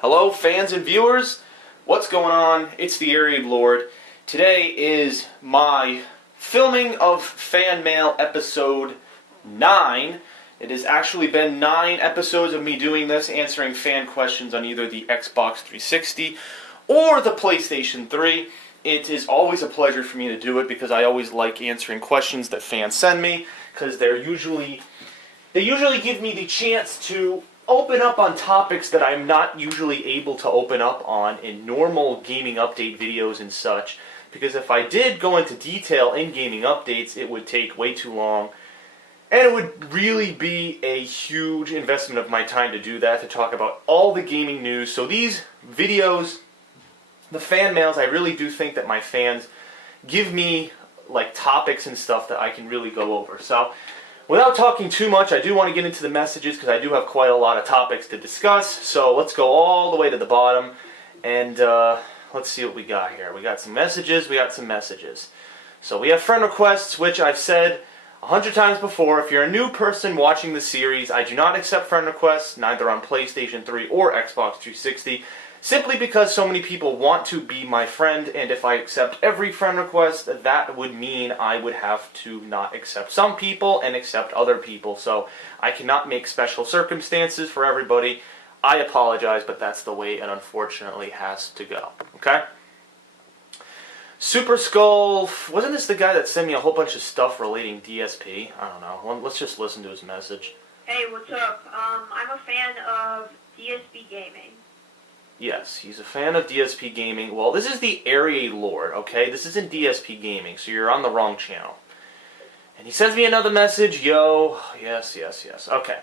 Hello fans and viewers, what's going on? It's TheAireaidLord. Today is my filming of Fan Mail episode 9. It has actually been 9 episodes of me doing this, answering fan questions on either the Xbox 360 or the PlayStation 3. It is always a pleasure for me to do it because I always like answering questions that fans send me, because they usually give me the chance to open up on topics that I'm not usually able to open up on in normal gaming update videos and such, because if I did go into detail in gaming updates, it would take way too long, and it would really be a huge investment of my time to do that, to talk about all the gaming news. So these videos, the fan mails, I really do think that my fans give me like topics and stuff that I can really go over. So without talking too much, I do want to get into the messages because I do have quite a lot of topics to discuss. So let's go all the way to the bottom and let's see what we got here. We got some messages, So we have friend requests, which I've said 100 times before. If you're a new person watching the series, I do not accept friend requests, neither on PlayStation 3 or Xbox 360. Simply because so many people want to be my friend, and if I accept every friend request, that would mean I would have to not accept some people and accept other people. So I cannot make special circumstances for everybody. I apologize, but that's the way it unfortunately has to go. Okay? Super Skull, wasn't this the guy that sent me a whole bunch of stuff relating DSP? I don't know. Well, let's just listen to his message. Hey, what's up? I'm a fan of DSP gaming. Yes, he's a fan of DSP Gaming. Well, this is the TheAireaidLord, okay? This isn't DSP Gaming, so you're on the wrong channel. And he sends me another message. Yo, yes. Okay.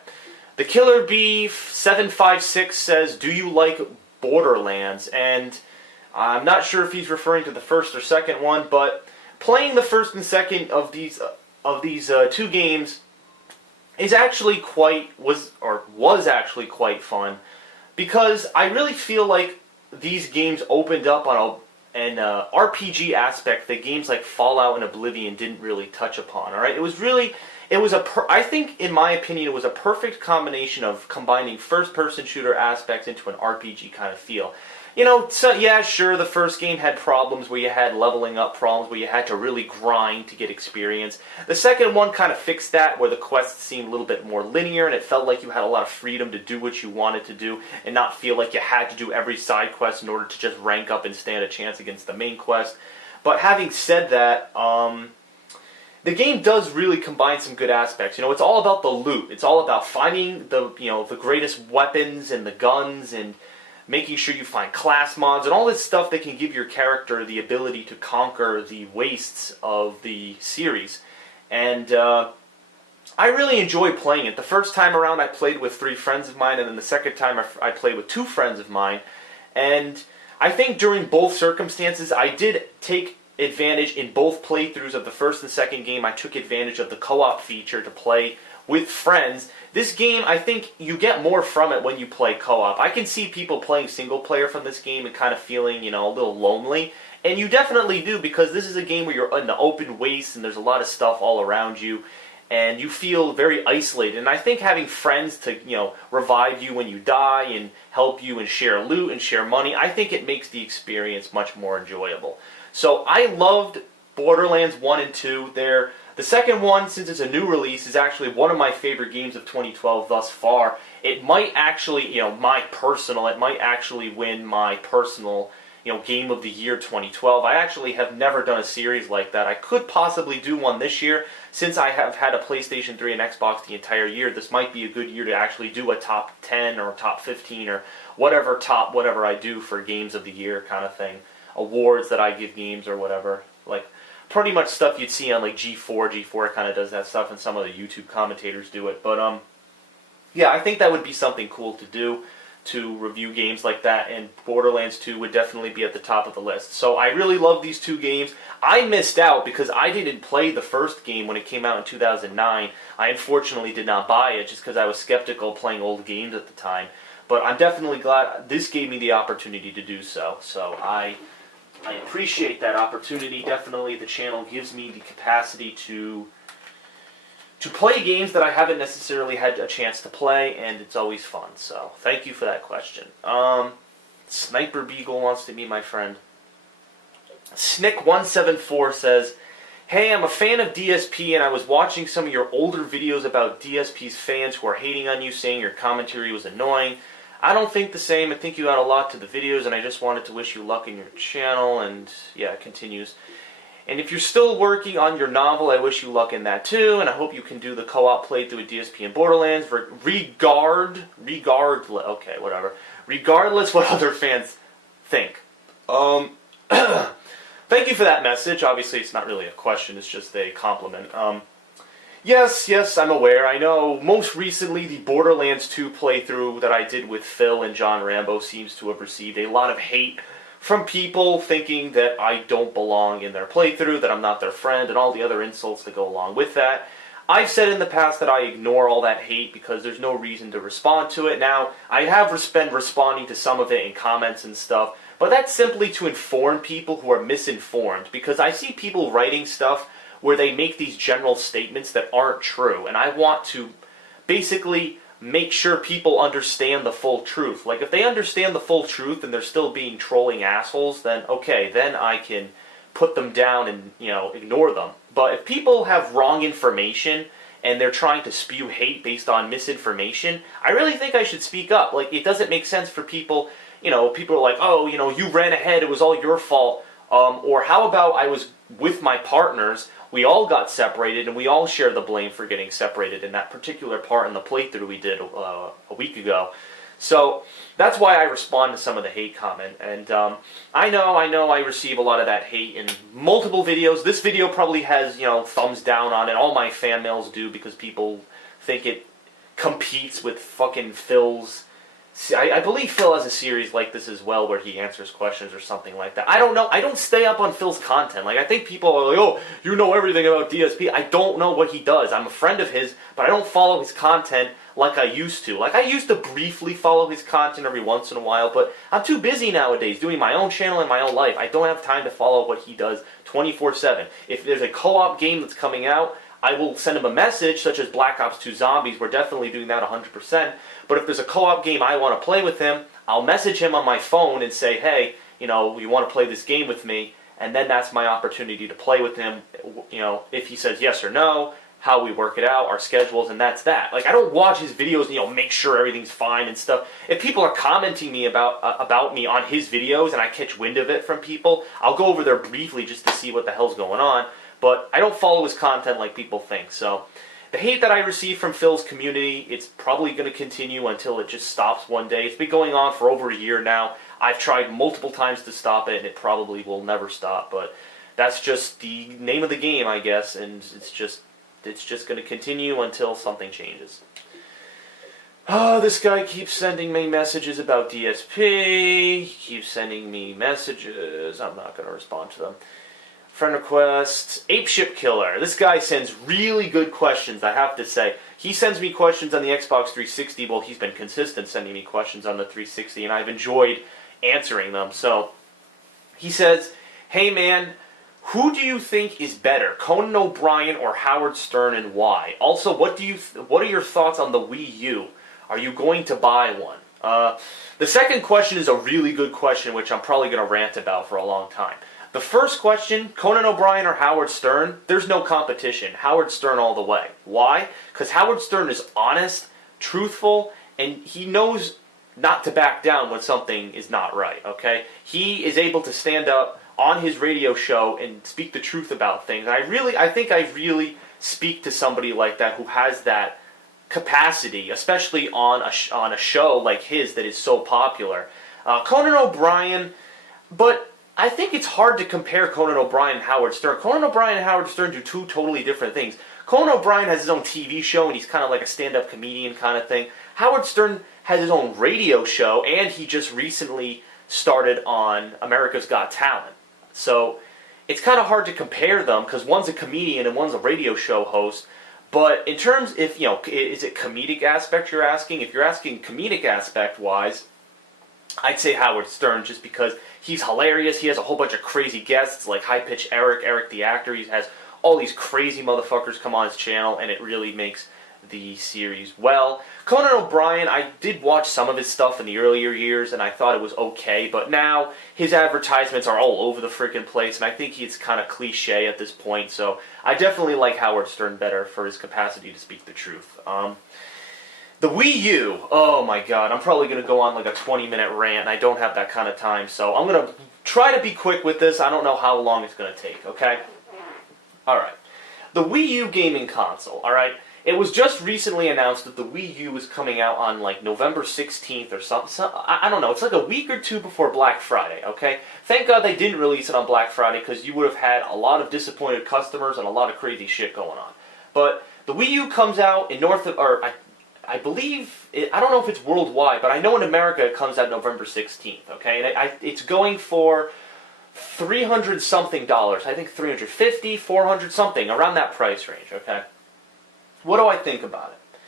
The Killer Beef 756 says, do you like Borderlands? And I'm not sure if he's referring to the first or second one, but playing the first and second of these two games is actually was actually quite fun. Because I really feel like these games opened up on an RPG aspect that games like Fallout and Oblivion didn't really touch upon. All right, I think, in my opinion, it was a perfect combination of combining first-person shooter aspects into an RPG kind of feel. You know, so yeah, sure, the first game had problems where you had leveling up problems, where you had to really grind to get experience. The second one kind of fixed that, where the quests seemed a little bit more linear, and it felt like you had a lot of freedom to do what you wanted to do, and not feel like you had to do every side quest in order to just rank up and stand a chance against the main quest. But having said that, the game does really combine some good aspects. You know, it's all about the loot. It's all about finding the greatest weapons and the guns, and making sure you find class mods and all this stuff that can give your character the ability to conquer the wastes of the series. And I really enjoy playing it. The first time around I played with 3 friends of mine, and then the second time I played with 2 friends of mine. And I think during both circumstances I did take advantage in both playthroughs of the first and second game. I took advantage of the co-op feature to play with friends. This game, I think you get more from it when you play co-op. I can see people playing single player from this game and kind of feeling, you know, a little lonely. And you definitely do, because this is a game where you're in the open waste and there's a lot of stuff all around you. And you feel very isolated. And I think having friends to, you know, revive you when you die and help you and share loot and share money, I think it makes the experience much more enjoyable. So I loved Borderlands 1 and 2. The second one, since it's a new release, is actually one of my favorite games of 2012 thus far. It might actually, it might actually win my personal, Game of the Year 2012. I actually have never done a series like that. I could possibly do one this year. Since I have had a PlayStation 3 and Xbox the entire year, this might be a good year to actually do a top 10 or top 15 or whatever I do for Games of the Year kind of thing. Awards that I give games or whatever. Like, pretty much stuff you'd see on like G4. G4 kind of does that stuff, and some of the YouTube commentators do it. But yeah, I think that would be something cool to do, to review games like that, and Borderlands 2 would definitely be at the top of the list. So I really love these 2 games. I missed out because I didn't play the first game when it came out in 2009. I unfortunately did not buy it just because I was skeptical playing old games at the time. But I'm definitely glad this gave me the opportunity to do so. So I appreciate that opportunity. Definitely the channel gives me the capacity to play games that I haven't necessarily had a chance to play, and it's always fun. So thank you for that question. Sniper Beagle wants to be my friend. Snick174 says, hey, I'm a fan of DSP and I was watching some of your older videos about DSP's fans who are hating on you, saying your commentary was annoying. I don't think the same. I think you add a lot to the videos and I just wanted to wish you luck in your channel. And yeah, it continues. And if you're still working on your novel, I wish you luck in that too. And I hope you can do the co-op playthrough with DSP and Borderlands. Okay, whatever. Regardless what other fans think. Thank you for that message. Obviously, it's not really a question. It's just a compliment. Yes, I'm aware. I know most recently the Borderlands 2 playthrough that I did with Phil and John Rambo seems to have received a lot of hate from people thinking that I don't belong in their playthrough, that I'm not their friend, and all the other insults that go along with that. I've said in the past that I ignore all that hate because there's no reason to respond to it. Now, I have been responding to some of it in comments and stuff, but that's simply to inform people who are misinformed, because I see people writing stuff where they make these general statements that aren't true, and I want to basically make sure people understand the full truth. Like, if they understand the full truth and they're still being trolling assholes, then okay, then I can put them down and, ignore them. But if people have wrong information and they're trying to spew hate based on misinformation, I really think I should speak up. Like, it doesn't make sense for people, people are like, oh, you ran ahead, it was all your fault. Or how about I was with my partners, we all got separated, and we all share the blame for getting separated in that particular part in the playthrough we did a week ago. So that's why I respond to some of the hate comment. And I know I receive a lot of that hate in multiple videos. This video probably has, thumbs down on it. All my fan mails do, because people think it competes with fucking Phil's. I believe Phil has a series like this as well where he answers questions or something like that. I don't know. I don't stay up on Phil's content. Like, I think people are like, oh, you know everything about DSP. I don't know what he does. I'm a friend of his, but I don't follow his content like I used to. Like, I used to briefly follow his content every once in a while, but I'm too busy nowadays doing my own channel and my own life. I don't have time to follow what he does 24/7. If there's a co-op game that's coming out, I will send him a message, such as Black Ops 2 Zombies. We're definitely doing that 100%. But if there's a co-op game I want to play with him, I'll message him on my phone and say, hey, you want to play this game with me? And then that's my opportunity to play with him, if he says yes or no, how we work it out, our schedules, and that's that. Like, I don't watch his videos and, make sure everything's fine and stuff. If people are commenting me about me on his videos and I catch wind of it from people, I'll go over there briefly just to see what the hell's going on. But I don't follow his content like people think. So the hate that I receive from Phil's community, it's probably going to continue until it just stops one day. It's been going on for over a year now. I've tried multiple times to stop it, and it probably will never stop. But that's just the name of the game, I guess, and it's just going to continue until something changes. Oh, this guy keeps sending me messages about DSP. He keeps sending me messages. I'm not going to respond to them. Friend request, Apeship Killer. This guy sends really good questions, I have to say. He sends me questions on the Xbox 360. Well, he's been consistent sending me questions on the 360, and I've enjoyed answering them. So, he says, hey man, who do you think is better, Conan O'Brien or Howard Stern, and why? Also, what are your thoughts on the Wii U? Are you going to buy one? The second question is a really good question, which I'm probably going to rant about for a long time. The first question, Conan O'Brien or Howard Stern, there's no competition. Howard Stern all the way. Why? Because Howard Stern is honest, truthful, and he knows not to back down when something is not right, okay? He is able to stand up on his radio show and speak the truth about things. I think I really speak to somebody like that who has that capacity, especially on a show like his that is so popular. Conan O'Brien, but I think it's hard to compare Conan O'Brien and Howard Stern. Conan O'Brien and Howard Stern do two totally different things. Conan O'Brien has his own TV show, and he's kind of like a stand-up comedian kind of thing. Howard Stern has his own radio show, and he just recently started on America's Got Talent. So it's kind of hard to compare them, because one's a comedian and one's a radio show host. But in terms, is it comedic aspect you're asking? If you're asking comedic aspect-wise, I'd say Howard Stern, just because he's hilarious. He has a whole bunch of crazy guests, like High Pitch Eric the actor. He has all these crazy motherfuckers come on his channel, and it really makes the series well. Conan O'Brien, I did watch some of his stuff in the earlier years, and I thought it was okay, but now his advertisements are all over the freaking place, and I think he's kind of cliche at this point, so I definitely like Howard Stern better for his capacity to speak the truth. The Wii U, oh my god, I'm probably going to go on like a 20-minute rant, and I don't have that kind of time, so I'm going to try to be quick with this. I don't know how long it's going to take, okay? Alright. The Wii U gaming console, alright? It was just recently announced that the Wii U is coming out on like November 16th or something. I don't know, it's like a week or two before Black Friday, okay? Thank God they didn't release it on Black Friday, because you would have had a lot of disappointed customers and a lot of crazy shit going on. But the Wii U comes out in I believe, I don't know if it's worldwide, but I know in America it comes out November 16th, okay? And it's going for $300-something. I think $350, $400 something, around that price range, okay? What do I think about it?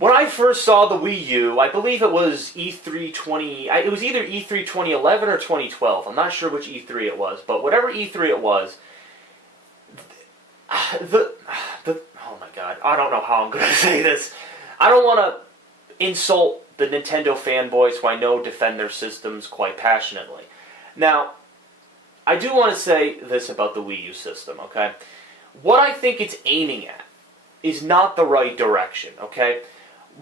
When I first saw the Wii U, I believe it was it was either E3 2011 or 2012. I'm not sure which E3 it was, but whatever E3 it was, oh my god, I don't know how I'm going to say this. I don't want to insult the Nintendo fanboys who I know defend their systems quite passionately. Now, I do want to say this about the Wii U system, okay? What I think it's aiming at is not the right direction, okay?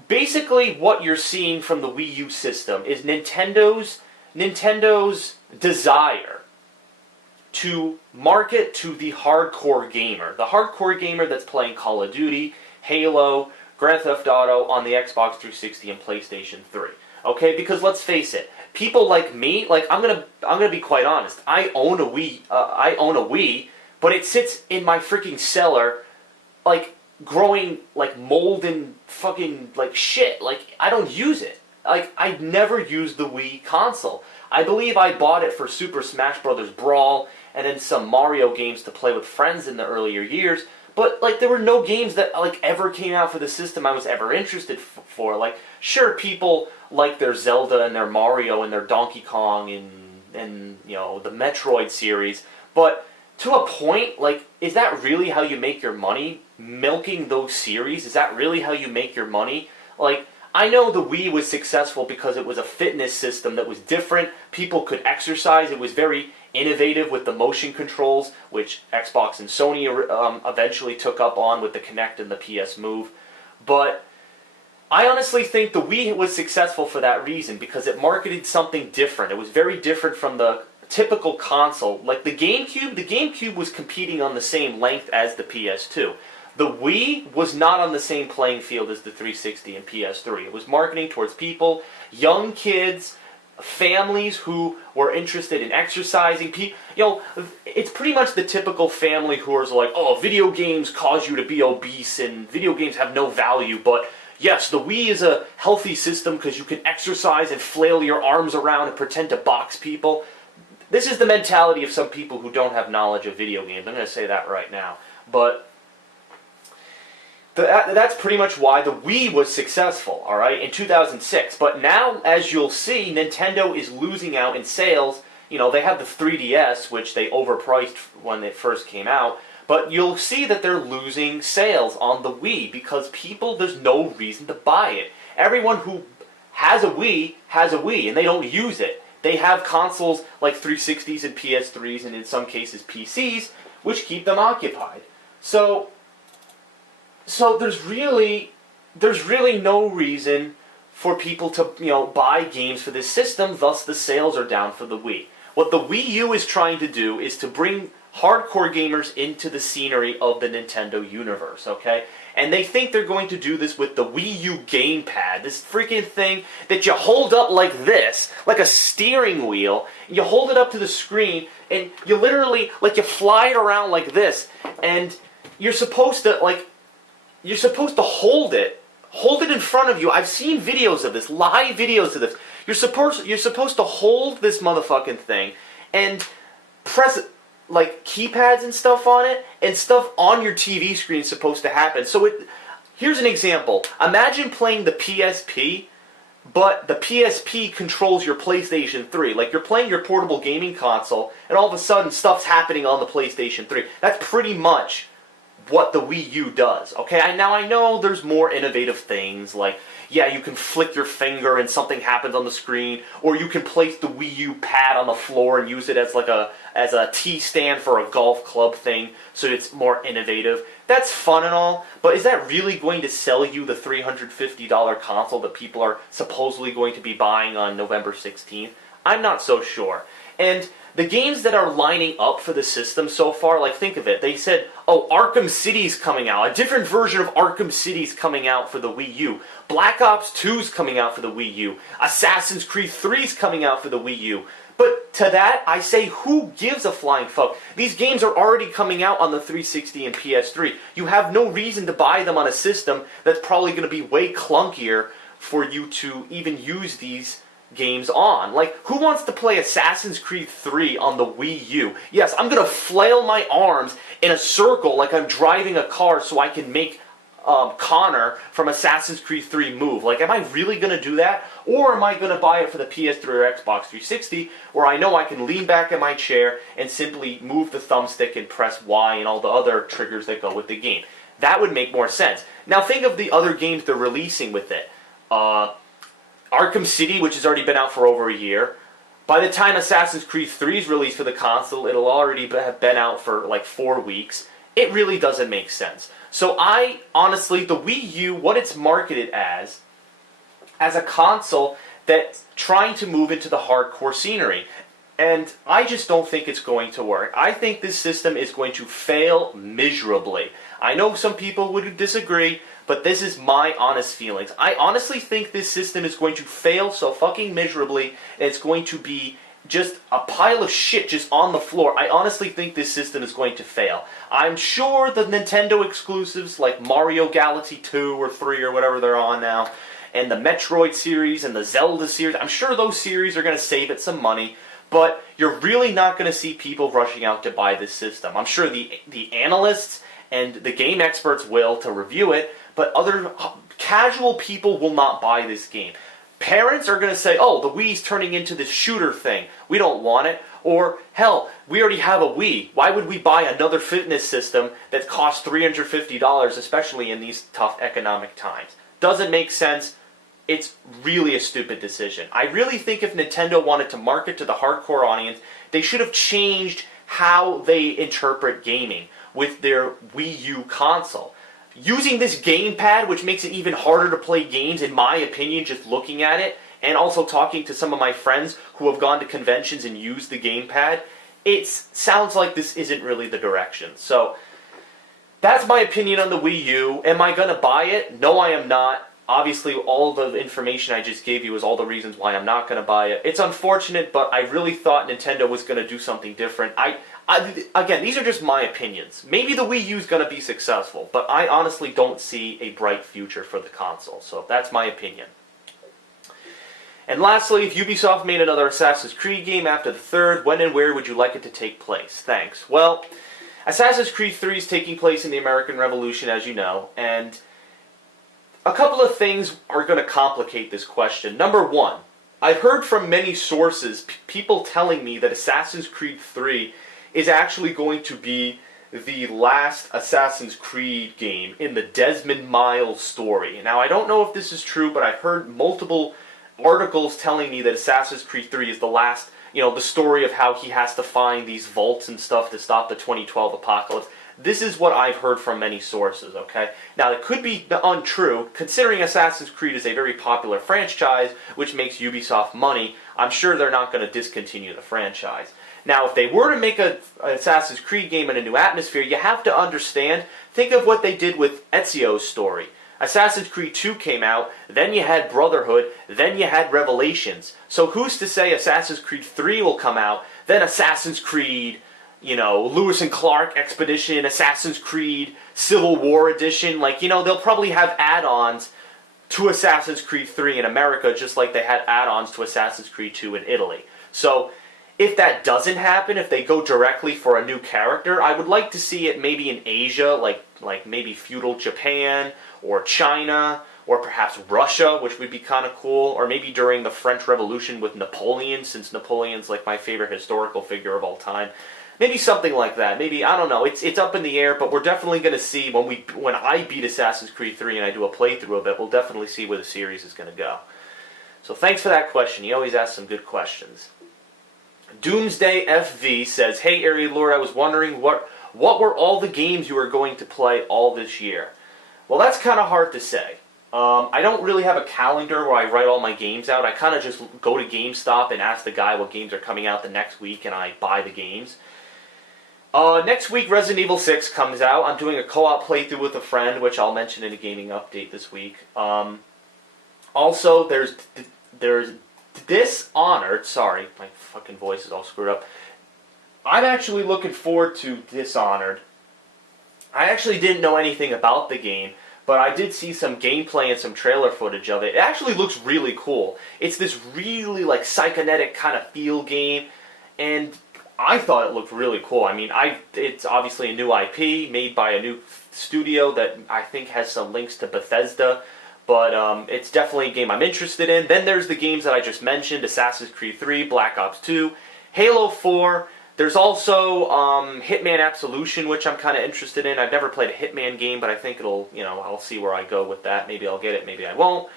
Basically, what you're seeing from the Wii U system is Nintendo's desire to market to the hardcore gamer. The hardcore gamer that's playing Call of Duty, Halo, Grand Theft Auto on the Xbox 360 and PlayStation 3. Okay, because let's face it, people like me, like I'm gonna be quite honest. I own a Wii, but it sits in my freaking cellar, like growing like mold and fucking like shit. Like I don't use it. Like I've never used the Wii console. I believe I bought it for Super Smash Bros. Brawl and then some Mario games to play with friends in the earlier years. But, like, there were no games that, like, ever came out for the system I was ever interested for. Like, sure, people like their Zelda and their Mario and their Donkey Kong and you know, the Metroid series. But, to a point, like, is that really how you make your money? Milking those series? Is that really how you make your money? Like, I know the Wii was successful because it was a fitness system that was different. People could exercise. It was very innovative with the motion controls, which Xbox and Sony eventually took up on with the Kinect and the PS Move. But I honestly think the Wii was successful for that reason, because it marketed something different. It was very different from the typical console. Like the GameCube was competing on the same length as the PS2. The Wii was not on the same playing field as the 360 and PS3. It was marketing towards people, young kids, families who were interested in exercising. You know, it's pretty much the typical family who is like, oh, video games cause you to be obese and video games have no value, but yes, the Wii is a healthy system because you can exercise and flail your arms around and pretend to box people. This is the mentality of some people who don't have knowledge of video games. I'm going to say that right now. But that's pretty much why the Wii was successful, alright, in 2006. But now, as you'll see, Nintendo is losing out in sales. You know, they have the 3DS, which they overpriced when it first came out. But you'll see that they're losing sales on the Wii because there's no reason to buy it. Everyone who has a Wii, and they don't use it. They have consoles like 360s and PS3s, and in some cases PCs, which keep them occupied. So there's really no reason for people to, you know, buy games for this system, thus the sales are down for the Wii. What the Wii U is trying to do is to bring hardcore gamers into the scenery of the Nintendo universe, okay? And they think they're going to do this with the Wii U gamepad, this freaking thing that you hold up like this, like a steering wheel, and you hold it up to the screen, and you literally, like, you fly it around like this, and you're supposed to hold it in front of you. I've seen videos of this, live videos of this. You're supposed to hold this motherfucking thing and press like keypads and stuff on it, and stuff on your TV screen is supposed to happen. So here's an example. Imagine playing the PSP, but the PSP controls your PlayStation 3. Like you're playing your portable gaming console, and all of a sudden stuff's happening on the PlayStation 3. That's pretty much what the Wii U does. Okay, now I know there's more innovative things, like, yeah, you can flick your finger and something happens on the screen, or you can place the Wii U pad on the floor and use it as like a T stand for a golf club thing, so it's more innovative. That's fun and all, but is that really going to sell you the $350 console that people are supposedly going to be buying on November 16th? I'm not so sure. And the games that are lining up for the system so far, like, think of it. They said, oh, Arkham City's coming out. A different version of Arkham City's coming out for the Wii U. Black Ops 2's coming out for the Wii U. Assassin's Creed 3's coming out for the Wii U. But to that, I say, who gives a flying fuck? These games are already coming out on the 360 and PS3. You have no reason to buy them on a system that's probably going to be way clunkier for you to even use these games on. Like, who wants to play Assassin's Creed 3 on the Wii U? Yes, I'm going to flail my arms in a circle like I'm driving a car so I can make Connor from Assassin's Creed 3 move. Like, am I really going to do that? Or am I going to buy it for the PS3 or Xbox 360, where I know I can lean back in my chair and simply move the thumbstick and press Y and all the other triggers that go with the game? That would make more sense. Now think of the other games they're releasing with it. Arkham City, which has already been out for over a year. By the time Assassin's Creed 3 is released for the console, it'll already have been out for like 4 weeks. It really doesn't make sense. So honestly, the Wii U, what it's marketed as a console that's trying to move into the hardcore scenery. And I just don't think it's going to work. I think this system is going to fail miserably. I know some people would disagree, but this is my honest feelings. I honestly think this system is going to fail so fucking miserably, and it's going to be just a pile of shit just on the floor. I honestly think this system is going to fail. I'm sure the Nintendo exclusives like Mario Galaxy 2 or 3 or whatever they're on now, and the Metroid series and the Zelda series, I'm sure those series are going to save it some money, but you're really not going to see people rushing out to buy this system. I'm sure the analysts and the game experts will to review it, but other casual people will not buy this game. Parents are going to say, oh, the Wii's turning into this shooter thing. We don't want it. Or, hell, we already have a Wii. Why would we buy another fitness system that costs $350, especially in these tough economic times? Doesn't make sense. It's really a stupid decision. I really think if Nintendo wanted to market to the hardcore audience, they should have changed how they interpret gaming with their Wii U console. Using this gamepad, which makes it even harder to play games, in my opinion, just looking at it, and also talking to some of my friends who have gone to conventions and used the gamepad, it sounds like this isn't really the direction. So, that's my opinion on the Wii U. Am I going to buy it? No, I am not. Obviously, all the information I just gave you is all the reasons why I'm not going to buy it. It's unfortunate, but I really thought Nintendo was going to do something different. Again, these are just my opinions. Maybe the Wii U is going to be successful, but I honestly don't see a bright future for the console. So that's my opinion. And lastly, if Ubisoft made another Assassin's Creed game after the third, when and where would you like it to take place? Thanks. Well, Assassin's Creed 3 is taking place in the American Revolution, as you know, and a couple of things are going to complicate this question. Number one, I've heard from many sources, people telling me that Assassin's Creed 3 is actually going to be the last Assassin's Creed game in the Desmond Miles story. Now, I don't know if this is true, but I've heard multiple articles telling me that Assassin's Creed 3 is the last, the story of how he has to find these vaults and stuff to stop the 2012 apocalypse. This is what I've heard from many sources, okay? Now, it could be untrue, considering Assassin's Creed is a very popular franchise, which makes Ubisoft money. I'm sure they're not going to discontinue the franchise. Now, if they were to make an Assassin's Creed game in a new atmosphere, you have to understand, think of what they did with Ezio's story. Assassin's Creed 2 came out, then you had Brotherhood, then you had Revelations. So who's to say Assassin's Creed 3 will come out, then Assassin's Creed, Lewis and Clark Expedition, Assassin's Creed, Civil War Edition, they'll probably have add-ons to Assassin's Creed 3 in America, just like they had add-ons to Assassin's Creed 2 in Italy. So, if that doesn't happen, if they go directly for a new character, I would like to see it maybe in Asia, like maybe feudal Japan, or China, or perhaps Russia, which would be kind of cool, or maybe during the French Revolution with Napoleon, since Napoleon's like my favorite historical figure of all time. Maybe something like that. Maybe, I don't know. It's up in the air, but we're definitely going to see when I beat Assassin's Creed 3 and I do a playthrough of it, we'll definitely see where the series is going to go. So thanks for that question. You always ask some good questions. Doomsday FV says, "Hey, TheAireaidLord, I was wondering what were all the games you were going to play all this year?" Well, that's kind of hard to say. I don't really have a calendar where I write all my games out. I kind of just go to GameStop and ask the guy what games are coming out the next week, and I buy the games. Next week, Resident Evil 6 comes out. I'm doing a co-op playthrough with a friend, which I'll mention in a gaming update this week. Also, there's Dishonored. Sorry, my fucking voice is all screwed up. I'm actually looking forward to Dishonored. I actually didn't know anything about the game, but I did see some gameplay and some trailer footage of it. It actually looks really cool. It's this really like psychonetic kind of feel game, and I thought it looked really cool. I mean, it's obviously a new IP made by a new studio that I think has some links to Bethesda, but it's definitely a game I'm interested in. Then there's the games that I just mentioned: Assassin's Creed 3, Black Ops 2, Halo 4. There's also Hitman Absolution, which I'm kind of interested in. I've never played a Hitman game, but I think it'll, I'll see where I go with that. Maybe I'll get it, maybe I won't.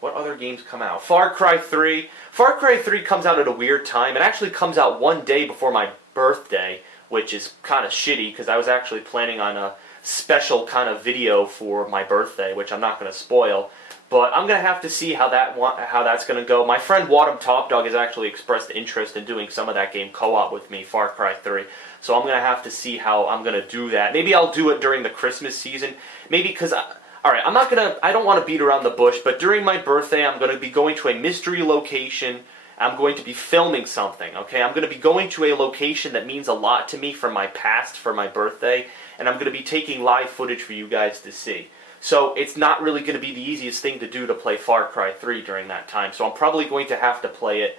What other games come out? Far Cry 3. Far Cry 3 comes out at a weird time. It actually comes out one day before my birthday, which is kind of shitty, because I was actually planning on a special kind of video for my birthday, which I'm not going to spoil. But I'm going to have to see how that's going to go. My friend Wadham Top Dog has actually expressed interest in doing some of that game co-op with me, Far Cry 3. So I'm going to have to see how I'm going to do that. Maybe I'll do it during the Christmas season. Maybe because, alright, I don't want to beat around the bush, but during my birthday I'm going to be going to a mystery location. I'm going to be filming something, okay? I'm going to be going to a location that means a lot to me from my past for my birthday, and I'm going to be taking live footage for you guys to see. So it's not really going to be the easiest thing to do to play Far Cry 3 during that time. So I'm probably going to have to play it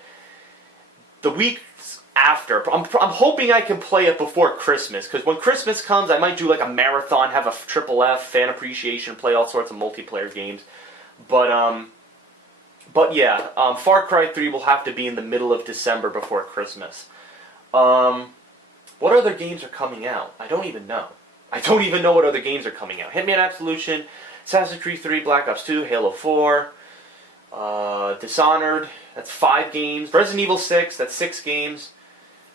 the weeks after. I'm hoping I can play it before Christmas, because when Christmas comes, I might do like a marathon, have a triple F, fan appreciation, play all sorts of multiplayer games. But yeah, Far Cry 3 will have to be in the middle of December before Christmas. What other games are coming out? I don't even know. I don't even know what other games are coming out. Hitman Absolution, Assassin's Creed 3, Black Ops 2, Halo 4, Dishonored, that's 5 games. Resident Evil 6, that's 6 games.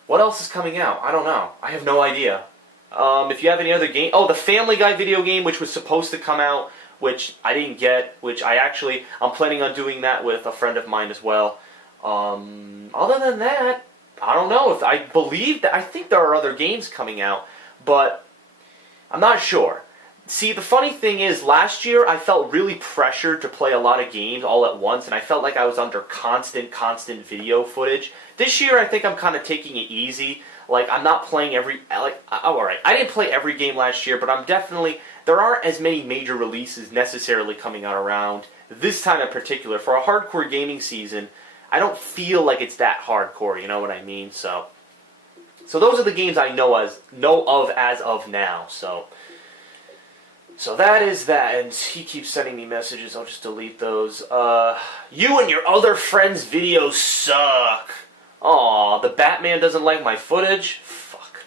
What else is coming out? I don't know. I have no idea. If you have any other game... Oh, the Family Guy video game, which was supposed to come out, which I didn't get, which I'm planning on doing that with a friend of mine as well. Other than that, I don't know. I think there are other games coming out, but I'm not sure. See, the funny thing is, last year I felt really pressured to play a lot of games all at once, and I felt like I was under constant video footage. This year I think I'm kind of taking it easy. Like, I'm not playing alright, I didn't play every game last year, but there aren't as many major releases necessarily coming out around this time in particular. For a hardcore gaming season, I don't feel like it's that hardcore, you know what I mean? So those are the games I know of as of now. So that is that, and he keeps sending me messages. I'll just delete those. You and your other friends' videos suck. Aw, the Batman doesn't like my footage? Fuck.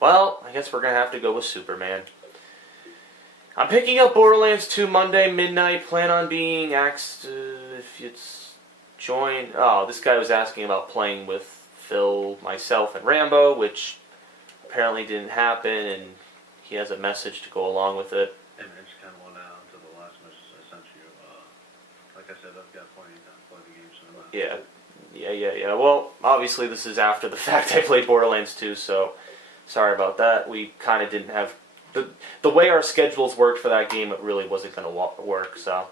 Well, I guess we're gonna have to go with Superman. I'm picking up Borderlands 2 Monday midnight. Plan on being asked if it's join. Oh, this guy was asking about playing with Phil, myself, and Rambo, which apparently didn't happen, and he has a message to go along with it. And I just kind of went out to the last message I sent you. Like I said, I've got plenty of time to play the game, so I'm not... Yeah. Well, obviously this is after the fact I played Borderlands 2, so sorry about that. We kind of didn't have... The way our schedules worked for that game, it really wasn't going to work, so...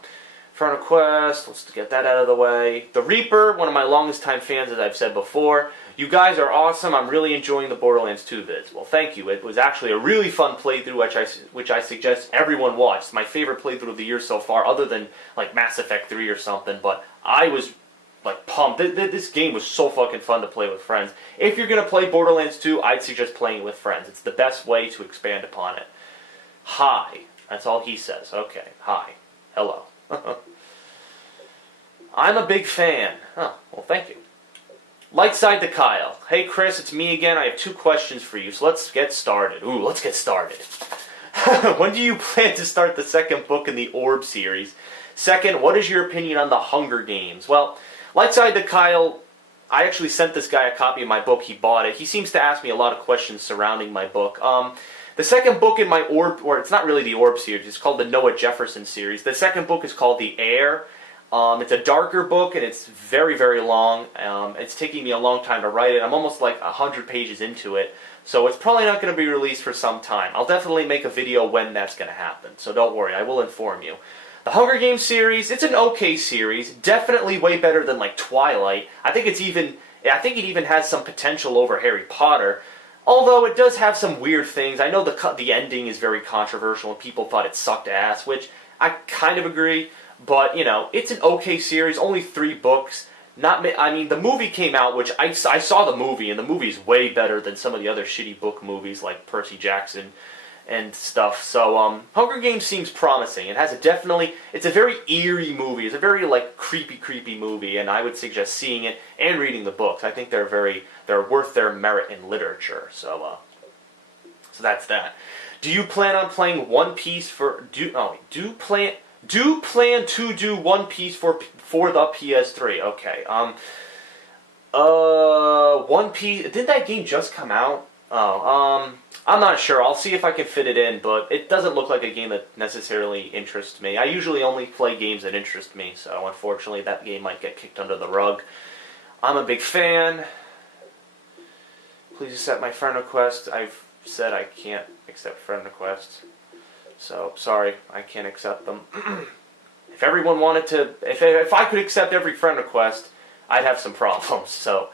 Friend request, let's get that out of the way. The Reaper, one of my longest time fans, as I've said before. You guys are awesome. I'm really enjoying the Borderlands 2 vids. Well, thank you. It was actually a really fun playthrough, which I suggest everyone watch. It's my favorite playthrough of the year so far, other than like Mass Effect 3 or something. But I was like pumped. This game was so fucking fun to play with friends. If you're going to play Borderlands 2, I'd suggest playing it with friends. It's the best way to expand upon it. Hi. That's all he says. Okay. Hi. Hello. I'm a big fan. Oh, well, thank you. Light side to Kyle. Hey Chris, it's me again. I have 2 questions for you, so let's get started. Let's get started. When do you plan to start the 2nd book in the Orb series? Second, what is your opinion on the Hunger Games? Well, light side to Kyle, I actually sent this guy a copy of my book. He bought it. He seems to ask me a lot of questions surrounding my book. The 2nd book in my Orb, or it's not really the Orb series, it's called the Noah Jefferson series. The 2nd book is called The Heir. It's a darker book, and it's very, very long. It's taking me a long time to write it. I'm almost like 100 pages into it, so it's probably not going to be released for some time. I'll definitely make a video when that's going to happen, so don't worry, I will inform you. The Hunger Games series, it's an okay series, definitely way better than like Twilight. I think it even has some potential over Harry Potter, although it does have some weird things. I know the ending is very controversial, and people thought it sucked ass, which I kind of agree. But, you know, it's an okay series, only 3 books. The movie came out, which I saw the movie, and the movie's way better than some of the other shitty book movies like Percy Jackson and stuff. So, Hunger Games seems promising. It's a very eerie movie. It's a very, like, creepy movie, and I would suggest seeing it and reading the books. I think they're worth their merit in literature. So that's that. Do you plan on playing One Piece Do plan to do One Piece for the PS3? Okay. One Piece. Didn't that game just come out? I'm not sure. I'll see if I can fit it in, but it doesn't look like a game that necessarily interests me. I usually only play games that interest me, so unfortunately that game might get kicked under the rug. I'm a big fan. Please accept my friend request. I've said I can't accept friend requests. So, sorry, I can't accept them. If everyone wanted to, if I could accept every friend request, I'd have some problems, so.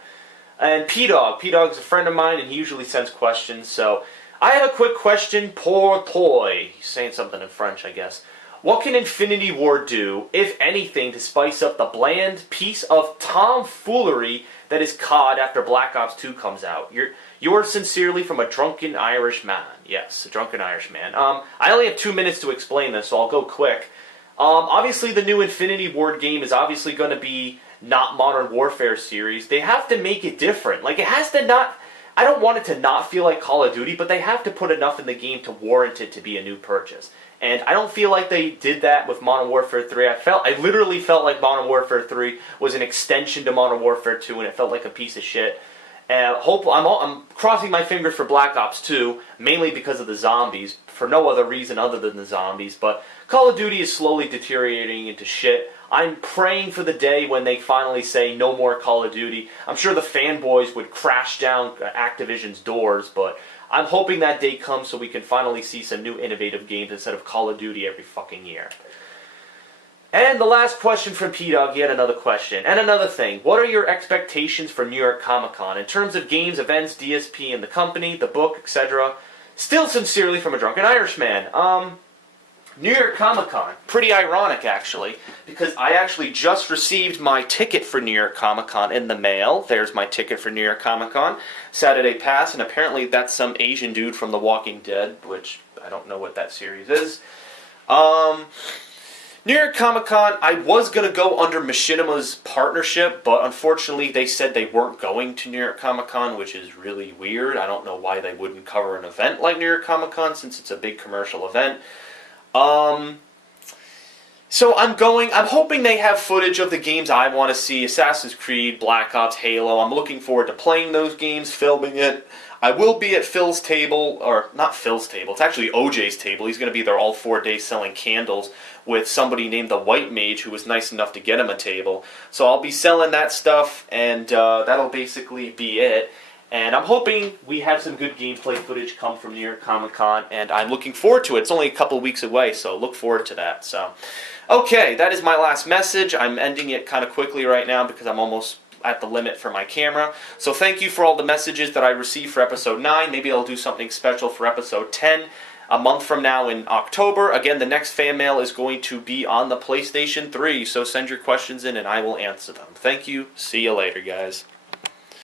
And P-Dog's a friend of mine, and he usually sends questions, so. I have a quick question, pour toi. He's saying something in French, I guess. What can Infinity Ward do, if anything, to spice up the bland piece of tomfoolery that is COD after Black Ops 2 comes out? Yours sincerely from a drunken Irish man. Yes, a drunken Irish man. I only have 2 minutes to explain this, so I'll go quick. Obviously, the new Infinity Ward game is obviously going to be not Modern Warfare series. They have to make it different. Like, it has to not... I don't want it to not feel like Call of Duty, but they have to put enough in the game to warrant it to be a new purchase. And I don't feel like they did that with Modern Warfare 3. I literally felt like Modern Warfare 3 was an extension to Modern Warfare 2, and it felt like a piece of shit. I'm crossing my fingers for Black Ops 2, mainly because of the zombies, for no other reason other than the zombies, but Call of Duty is slowly deteriorating into shit. I'm praying for the day when they finally say no more Call of Duty. I'm sure the fanboys would crash down Activision's doors, but I'm hoping that day comes so we can finally see some new innovative games instead of Call of Duty every fucking year. And the last question from P-Dog, he had another question. And another thing, what are your expectations for New York Comic Con in terms of games, events, DSP, and the company, the book, etc.? Still sincerely from a drunken Irishman. New York Comic Con. Pretty ironic, actually, because I actually just received my ticket for New York Comic Con in the mail. There's my ticket for New York Comic Con. Saturday Pass, and apparently that's some Asian dude from The Walking Dead, which I don't know what that series is. New York Comic Con, I was going to go under Machinima's partnership, but unfortunately they said they weren't going to New York Comic Con, which is really weird. I don't know why they wouldn't cover an event like New York Comic Con since it's a big commercial event. So I'm hoping they have footage of the games I want to see, Assassin's Creed, Black Ops, Halo. I'm looking forward to playing those games, filming it. I will be at Phil's table, or not Phil's table, it's actually OJ's table. He's going to be there all 4 days selling candles with somebody named the White Mage who was nice enough to get him a table. So I'll be selling that stuff, and that'll basically be it. And I'm hoping we have some good gameplay footage come from New York Comic Con, and I'm looking forward to it. It's only a couple of weeks away, so look forward to that. So, okay, that is my last message. I'm ending it kind of quickly right now because I'm almost at the limit for my camera. So thank you for all the messages that I received for episode 9. Maybe I'll do something special for episode 10 a month from now in October. Again, the next fan mail is going to be on the PlayStation 3, so send your questions in and I will answer them. Thank you. See you later, guys.